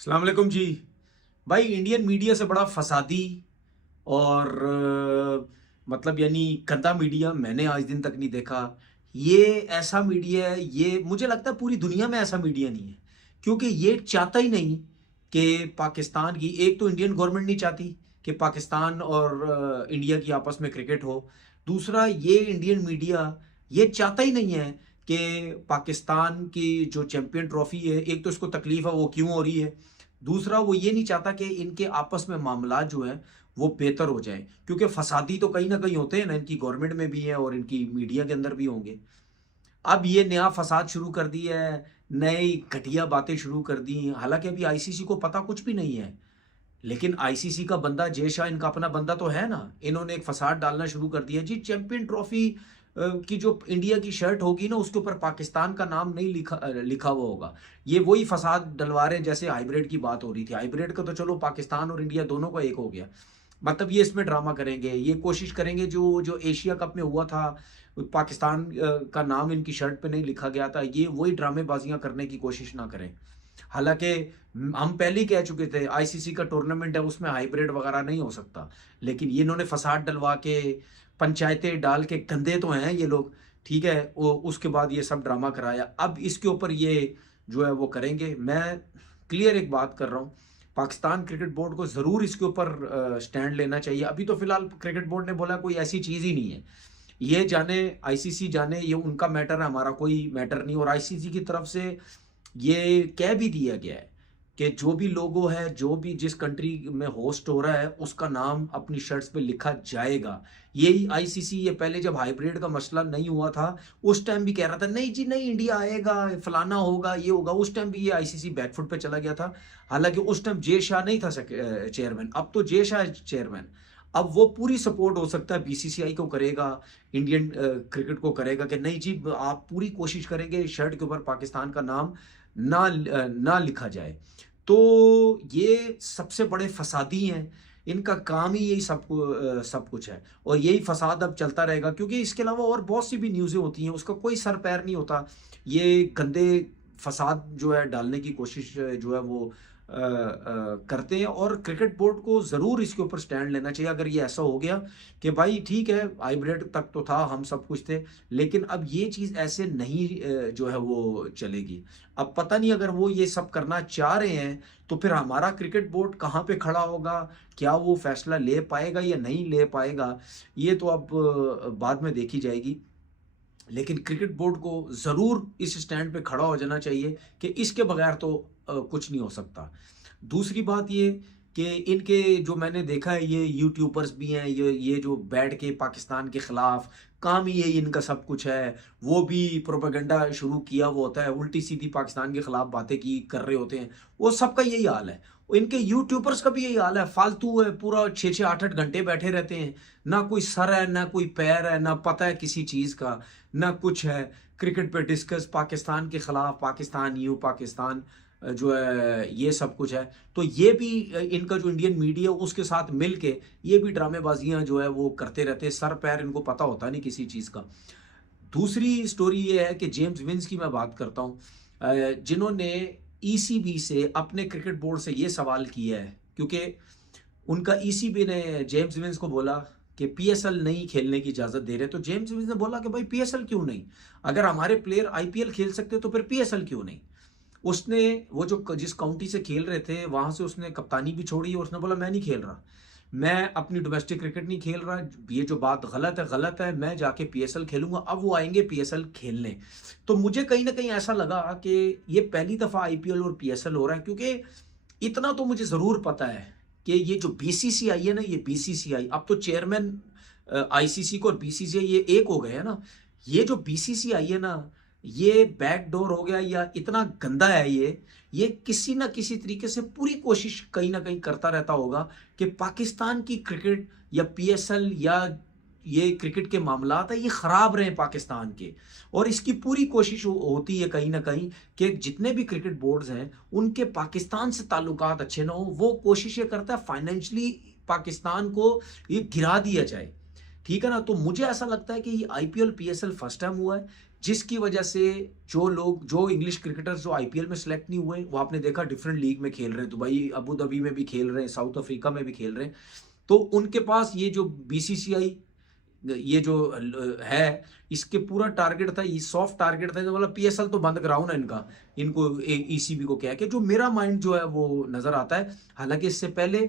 अस्सलाम वालेकुम जी। भाई इंडियन मीडिया से बड़ा फसादी और मतलब यानी गंदा मीडिया मैंने आज दिन तक नहीं देखा। ये ऐसा मीडिया है, ये मुझे लगता है पूरी दुनिया में ऐसा मीडिया नहीं है, क्योंकि ये चाहता ही नहीं कि पाकिस्तान की, एक तो इंडियन गवर्नमेंट नहीं चाहती कि पाकिस्तान और इंडिया की आपस में क्रिकेट हो। दूसरा, ये इंडियन मीडिया ये चाहता ही नहीं है कि पाकिस्तान की जो चैंपियन ट्रॉफी है, एक तो इसको तकलीफ है वो क्यों हो रही है। दूसरा, वो ये नहीं चाहता कि इनके आपस में मामला जो है वो बेहतर हो जाए, क्योंकि फसादी तो कहीं ना कहीं होते हैं ना, इनकी गवर्नमेंट में भी है और इनकी मीडिया के अंदर भी होंगे। अब ये नया फसाद शुरू कर दी है, नई घटिया बातें शुरू कर दी। हालांकि अभी आईसीसी को पता कुछ भी नहीं है, लेकिन आईसीसी का बंदा जय शाह इनका अपना बंदा तो है ना। इन्होंने एक फसाद डालना शुरू कर दिया जी, चैंपियन ट्रॉफी की जो इंडिया की शर्ट होगी ना, उसके ऊपर पाकिस्तान का नाम नहीं लिखा हुआ होगा। ये वही फसाद डलवा रहे हैं जैसे हाइब्रिड की बात हो रही थी। हाइब्रिड का तो चलो पाकिस्तान और इंडिया दोनों का एक हो गया, मतलब ये इसमें ड्रामा करेंगे, ये कोशिश करेंगे जो जो एशिया कप में हुआ था, पाकिस्तान का नाम इनकी शर्ट पे नहीं लिखा गया था, ये वही ड्रामेबाजियां करने की कोशिश ना करें। हालांकि हम पहले ही कह चुके थे आईसीसी का टूर्नामेंट है, उसमें हाइब्रिड वगैरह नहीं हो सकता, लेकिन ये इन्होंने फसाद डलवा के, पंचायतें डाल के, गंदे तो हैं ये लोग, ठीक है। उसके बाद ये सब ड्रामा कराया, अब इसके ऊपर ये जो है वो करेंगे। मैं क्लियर एक बात कर रहा हूँ, पाकिस्तान क्रिकेट बोर्ड को जरूर इसके ऊपर स्टैंड लेना चाहिए। अभी तो फिलहाल क्रिकेट बोर्ड ने बोला कोई ऐसी चीज ही नहीं है, ये जाने आईसीसी जाने, ये उनका मैटर है, हमारा कोई मैटर नहीं। और आईसीसी की तरफ से ये कह भी दिया गया है कि जो भी लोगो है, जो भी जिस कंट्री में होस्ट हो रहा है, उसका नाम अपनी शर्ट्स पे लिखा जाएगा। यही आईसीसी, ये पहले जब हाइब्रिड का मसला नहीं हुआ था उस टाइम भी कह रहा था नहीं जी नहीं, इंडिया आएगा, फलाना होगा, ये होगा। उस टाइम भी ये आईसीसी बैकफुट पे चला गया था। हालांकि उस टाइम जय शाह नहीं था चेयरमैन, अब तो जय शाह है चेयरमैन। अब वो पूरी सपोर्ट हो सकता है बीसीसीआई को करेगा, इंडियन क्रिकेट को करेगा कि नहीं जी, आप पूरी कोशिश करेंगे शर्ट के ऊपर पाकिस्तान का नाम ना लिखा जाए। तो ये सबसे बड़े फसादी हैं, इनका काम ही यही सब कुछ है, और यही फसाद अब चलता रहेगा, क्योंकि इसके अलावा और बहुत सी भी न्यूज़ें होती हैं, उसका कोई सर पैर नहीं होता। ये गंदे फसाद जो है डालने की कोशिश जो है वो करते हैं। और क्रिकेट बोर्ड को ज़रूर इसके ऊपर स्टैंड लेना चाहिए अगर ये ऐसा हो गया कि भाई ठीक है, हाइब्रिड तक तो था, हम सब कुछ थे, लेकिन अब ये चीज़ ऐसे नहीं जो है वो चलेगी। अब पता नहीं, अगर वो ये सब करना चाह रहे हैं तो फिर हमारा क्रिकेट बोर्ड कहाँ पे खड़ा होगा, क्या वो फैसला ले पाएगा या नहीं ले पाएगा, ये तो अब बाद में देखी जाएगी। लेकिन क्रिकेट बोर्ड को ज़रूर इस स्टैंड पे खड़ा हो जाना चाहिए कि इसके बगैर तो कुछ नहीं हो सकता। दूसरी बात ये कि इनके जो मैंने देखा है, ये यूट्यूबर्स भी हैं, ये जो बैठ के पाकिस्तान के ख़िलाफ़, काम ही यही इनका सब कुछ है। वो भी प्रोपेगेंडा शुरू किया हुआ होता है, उल्टी सीधी पाकिस्तान के ख़िलाफ़ बातें की कर रहे होते हैं। वो सबका यही हाल है, इनके यूट्यूबर्स का भी यही हाल है, फालतू है, पूरा 6-6 8-8 घंटे बैठे रहते हैं। ना कोई सर है, ना कोई पैर है, ना पता है किसी चीज़ का, ना कुछ है। क्रिकेट पे डिस्कस, पाकिस्तान के खिलाफ, पाकिस्तान न्यू पाकिस्तान जो है, ये सब कुछ है। तो ये भी इनका जो इंडियन मीडिया उसके साथ मिल के ये भी ड्रामेबाजियां जो है वो करते रहते हैं, सर पैर इनको पता होता नहीं किसी चीज़ का। दूसरी स्टोरी ये है कि जेम्स विंस की मैं बात करता हूँ, जिन्होंने ईसीबी से, अपने क्रिकेट बोर्ड से ये सवाल किया है, क्योंकि उनका ईसीबी ने जेम्स विंस को बोला कि पीएसएल नहीं खेलने की इजाजत दे रहे, तो जेम्स विंस ने बोला कि भाई पीएसएल क्यों नहीं, अगर हमारे प्लेयर आईपीएल खेल सकते तो फिर पीएसएल क्यों नहीं। उसने वो जो जिस काउंटी से खेल रहे थे वहां से उसने कप्तानी भी छोड़ी और उसने बोला मैं नहीं खेल रहा, मैं अपनी डोमेस्टिक क्रिकेट नहीं खेल रहा, ये जो बात गलत है, मैं जाके पीएसएल खेलूंगा। अब वो आएंगे पीएसएल खेलने। तो मुझे कहीं ना कहीं ऐसा लगा कि ये पहली दफा आईपीएल और पीएसएल हो रहा है, क्योंकि इतना तो मुझे जरूर पता है कि ये जो बीसीसीआई है ना, ये बीसीसीआई, अब तो चेयरमैन आईसीसी को और बीसीसीआई ये एक हो गए हैं ना। ये जो बीसीसीआई है ना, ये बैकडोर हो गया, या इतना गंदा है ये किसी ना किसी तरीके से पूरी कोशिश कहीं ना कहीं करता रहता होगा कि पाकिस्तान की क्रिकेट या पीएसएल या ये क्रिकेट के मामलात है ये खराब रहे पाकिस्तान के। और इसकी पूरी कोशिश होती है कहीं ना कहीं कि जितने भी क्रिकेट बोर्ड्स हैं उनके पाकिस्तान से ताल्लुकात अच्छे ना हो। वो कोशिश ये करता है फाइनेंशियली पाकिस्तान को ये गिरा दिया जाए, ठीक है ना। तो मुझे ऐसा लगता है कि ये आईपीएल पीएसएल फर्स्ट टाइम हुआ है जिसकी वजह से जो इंग्लिश क्रिकेटर्स जो आईपीएल में सेलेक्ट नहीं हुए, वो आपने देखा डिफरेंट लीग में खेल रहे हैं, दुबई अबू धाबी में भी खेल रहे हैं, साउथ अफ्रीका में भी खेल रहे हैं। तो उनके पास ये जो बीसीसीआई ये जो है, इसके पूरा टारगेट था, ये सॉफ्ट टारगेट था, मतलब पीएसएल तो बंद कराओ ना इनका, इनको ईसीबी को क्या है कि जो मेरा माइंड जो है वो नजर आता है। हालांकि इससे पहले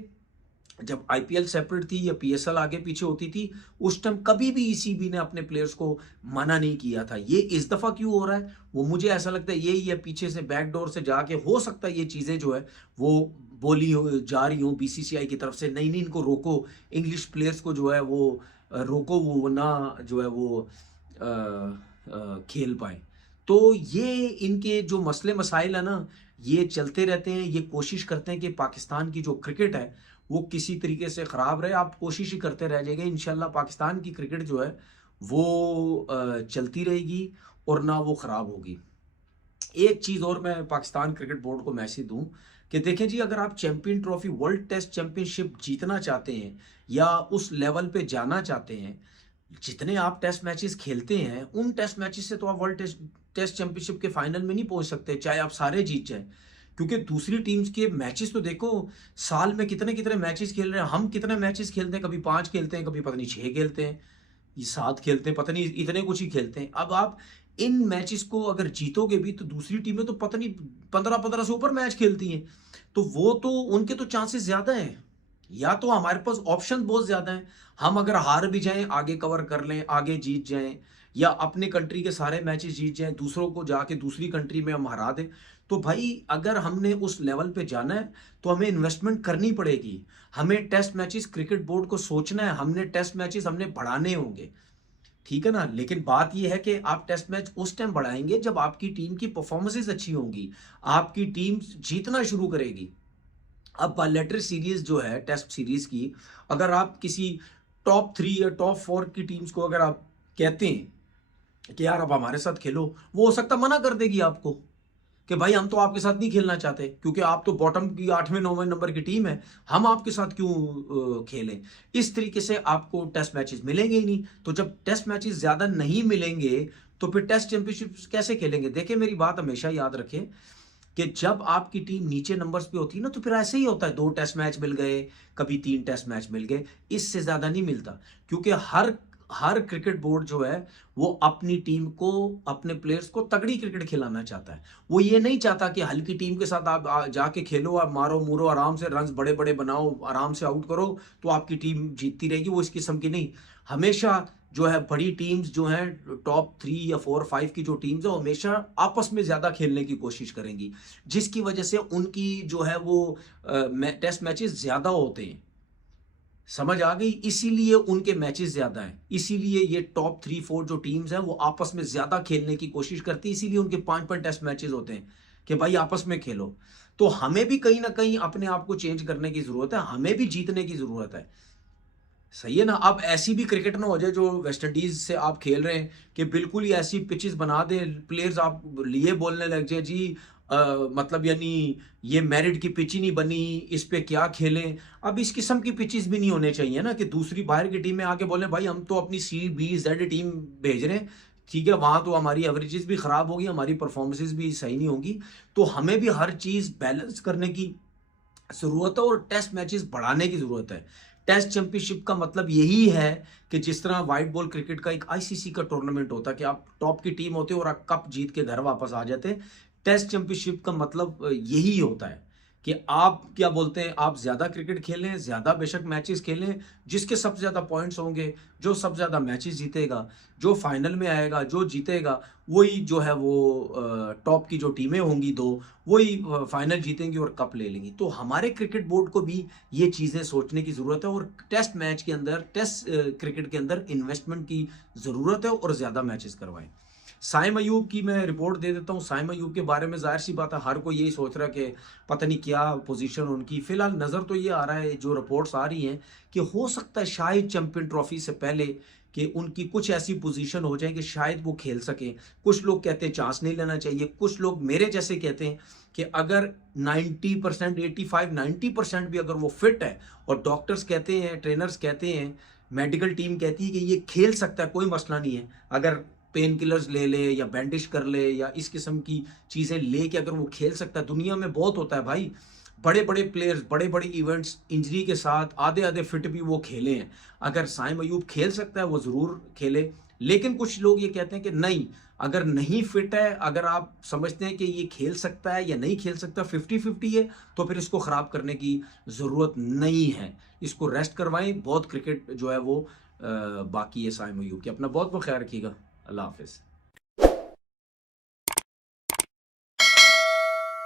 जब आईपीएल सेपरेट थी या पीएसएल आगे पीछे होती थी, उस टाइम कभी भी ईसीबी ने अपने प्लेयर्स को मना नहीं किया था। ये इस दफा क्यों हो रहा है, वो मुझे ऐसा लगता है यही है, पीछे से बैकडोर से जाके हो सकता है ये चीजें जो है वो बोली हो जा रही हो बीसीसीआई की तरफ से, नहीं नहीं इनको रोको, इंग्लिश प्लेयर्स को जो है वो रोको, वो ना जो है वो खेल पाए। तो ये इनके जो मसले मसाइल है ना, ये चलते रहते हैं। ये कोशिश करते हैं कि पाकिस्तान की जो क्रिकेट है वो किसी तरीके से ख़राब रहे। आप कोशिश ही करते रह जाएंगे, इंशाल्लाह पाकिस्तान की क्रिकेट जो है वो चलती रहेगी और ना वो ख़राब होगी। एक चीज़ और मैं पाकिस्तान क्रिकेट बोर्ड को मैसेज दूं कि देखें जी, अगर आप champion trophy world test championship जीतना चाहते हैं या उस लेवल पे जाना चाहते हैं, जितने आप टेस्ट मैचेस खेलते हैं उन टेस्ट मैचेस से तो आप वर्ल्ड टेस्ट चैंपियनशिप के फाइनल में नहीं पहुंच सकते, चाहे आप सारे जीत जाए। क्योंकि दूसरी टीम्स के मैचेस तो देखो, साल में कितने कितने मैचेस खेल रहे हैं, हम कितने मैचेस खेलते हैं, कभी 5 खेलते हैं, कभी पता नहीं 6 खेलते हैं, ये 7 खेलते हैं, पता नहीं इतने कुछ ही खेलते हैं। अब आप इन मैचेस को अगर जीतोगे भी तो दूसरी टीमें तो पता नहीं 15-15 से ऊपर मैच खेलती हैं, तो वो तो उनके तो चांसेस ज्यादा हैं। या तो हमारे पास ऑप्शन बहुत ज्यादा हैं, हम अगर हार भी जाएं आगे कवर कर लें, आगे जीत जाएं, या अपने कंट्री के सारे मैचेस जीत जाएं, दूसरों को जाके दूसरी कंट्री में हम हरा दें। तो भाई अगर हमने उस लेवल पे जाना है तो हमें इन्वेस्टमेंट करनी पड़ेगी। हमें टेस्ट मैचेस, क्रिकेट बोर्ड को सोचना है, हमने टेस्ट मैचेस हमने बढ़ाने होंगे, ठीक है ना। लेकिन बात यह है कि आप टेस्ट मैच उस टाइम बढ़ाएंगे जब आपकी टीम की परफॉर्मेंसेस अच्छी होंगी, आपकी टीम जीतना शुरू करेगी। अब बायलैटरल सीरीज जो है टेस्ट सीरीज की, अगर आप किसी टॉप 3 या टॉप 4 की टीम्स को अगर आप कहते हैं कि यार अब हमारे साथ खेलो, वो हो सकता मना कर देगी आपको कि भाई हम तो आपके साथ नहीं खेलना चाहते, क्योंकि आप तो बॉटम की 8वें 9वें नंबर की टीम है, हम आपके साथ क्यों खेलें। इस तरीके से आपको टेस्ट मैचेस मिलेंगे ही नहीं। तो जब टेस्ट मैचेस ज्यादा नहीं मिलेंगे तो फिर टेस्ट चैंपियनशिप कैसे खेलेंगे। देखिए मेरी बात हमेशा याद रखें कि जब आपकी टीम नीचे नंबर्स पे होती है ना, तो फिर ऐसे ही होता है, 2 टेस्ट मैच मिल गए, कभी 3 टेस्ट मैच मिल गए, इससे ज्यादा नहीं मिलता। क्योंकि हर हर क्रिकेट बोर्ड जो है वो अपनी टीम को, अपने प्लेयर्स को तगड़ी क्रिकेट खिलाना चाहता है। वो ये नहीं चाहता कि हल्की टीम के साथ आप जाके खेलो, आप मारो मुरो, आराम से रन्स बड़े बड़े बनाओ, आराम से आउट करो तो आपकी टीम जीतती रहेगी। वो इस किस्म की नहीं। हमेशा जो है बड़ी टीम्स जो हैं, टॉप 3 या 4 5 की जो टीम्स है, हमेशा आपस में ज्यादा खेलने की कोशिश करेंगी, जिसकी वजह से उनकी जो है वो टेस्ट मैचेस ज्यादा होते हैं। समझ आ गई। इसीलिए उनके मैचेस ज्यादा हैं, इसीलिए ये टॉप 3 4 जो टीम्स हैं वो आपस में ज्यादा खेलने की कोशिश करती है, इसीलिए उनके 5 टेस्ट मैचेस होते हैं कि भाई आपस में खेलो। तो हमें भी कहीं ना कहीं अपने आप को चेंज करने की जरूरत है, हमें भी जीतने की जरूरत है। सही है ना। अब ऐसी भी क्रिकेट ना हो जाए जो वेस्ट इंडीज से आप खेल रहे हैं कि बिल्कुल ही ऐसी पिचेस बना दे, प्लेयर्स आप लिए बोलने लग जाए जी मतलब यानी ये मेरिट की पिच ही नहीं बनी, इस पे क्या खेलें। अब इस किस्म की पिचेस भी नहीं होने चाहिए ना कि दूसरी बाहर की टीम में आके बोले भाई हम तो अपनी C B Z टीम भेज रहे हैं, ठीक है, वहां तो हमारी एवरेजेस भी खराब होगी, हमारी परफॉर्मेंसेस भी सही नहीं होंगी। तो हमें भी हर चीज बैलेंस करने की जरूरत है और टेस्ट मैचेस बढ़ाने की जरूरत है। टेस्ट चैंपियनशिप का मतलब यही है कि जिस तरह व्हाइट बॉल क्रिकेट का एक आईसीसी का टूर्नामेंट होता है कि आप टॉप की टीम होते हो और आप कप जीत के घर वापस आ जाते हैं, टेस्ट चैंपियनशिप का मतलब यही होता है कि आप क्या बोलते हैं, आप ज्यादा क्रिकेट खेलें, ज्यादा बेशक मैचेस खेलें, जिसके सबसे ज्यादा पॉइंट्स होंगे, जो सबसे ज्यादा मैचेस जीतेगा, जो फाइनल में आएगा, जो जीतेगा, वही जो है वो टॉप की जो टीमें होंगी 2, वही फाइनल जीतेंगी और कप ले लेंगी। तो हमारे क्रिकेट बोर्ड को भी ये चीजें सोचने की जरूरत है और टेस्ट मैच के अंदर, टेस्ट क्रिकेट के अंदर इन्वेस्टमेंट की जरूरत है और ज्यादा मैचेस करवाएं। साइम अयूब की मैं रिपोर्ट दे देता हूँ। साइम अयूब के बारे में जाहिर सी बात है हर कोई यही सोच रहा है कि पता नहीं क्या पोजीशन उनकी। फिलहाल नज़र तो ये आ रहा है, जो रिपोर्ट्स आ रही हैं कि हो सकता है शायद चैंपियन ट्रॉफी से पहले कि उनकी कुछ ऐसी पोजीशन हो जाए कि शायद वो खेल सकें। कुछ लोग कहते हैं चांस नहीं लेना चाहिए, कुछ लोग मेरे जैसे कहते हैं कि अगर 90%, 85-90% भी अगर वो फिट है और डॉक्टर्स कहते हैं, ट्रेनर्स कहते हैं, मेडिकल टीम कहती है कि ये खेल सकता है, कोई मसला नहीं है, अगर पेन किलर्स ले ले या बैंडिश कर ले या इस किस्म की चीज़ें लेके अगर वो खेल सकता है, दुनिया में बहुत होता है भाई, बड़े-बड़े प्लेयर्स, बड़े-बड़े इवेंट्स इंजरी के साथ आधे-आधे फिट भी वो खेले हैं। अगर साइम अयूब खेल सकता है, वो ज़रूर खेले। लेकिन कुछ लोग ये कहते हैं कि नहीं, अगर नहीं फिट है, अगर आप समझते हैं कि ये खेल सकता है या नहीं खेल सकता, 50-50 है, तो फिर इसको ख़राब करने की ज़रूरत नहीं है। इसको रेस्ट करवाएँ, बहुत क्रिकेट जो है वो बाकी है साइम अयूब की। अपना बहुत-बहुत ख़्याल रखिएगा। अल्लाह हाफ़िज़।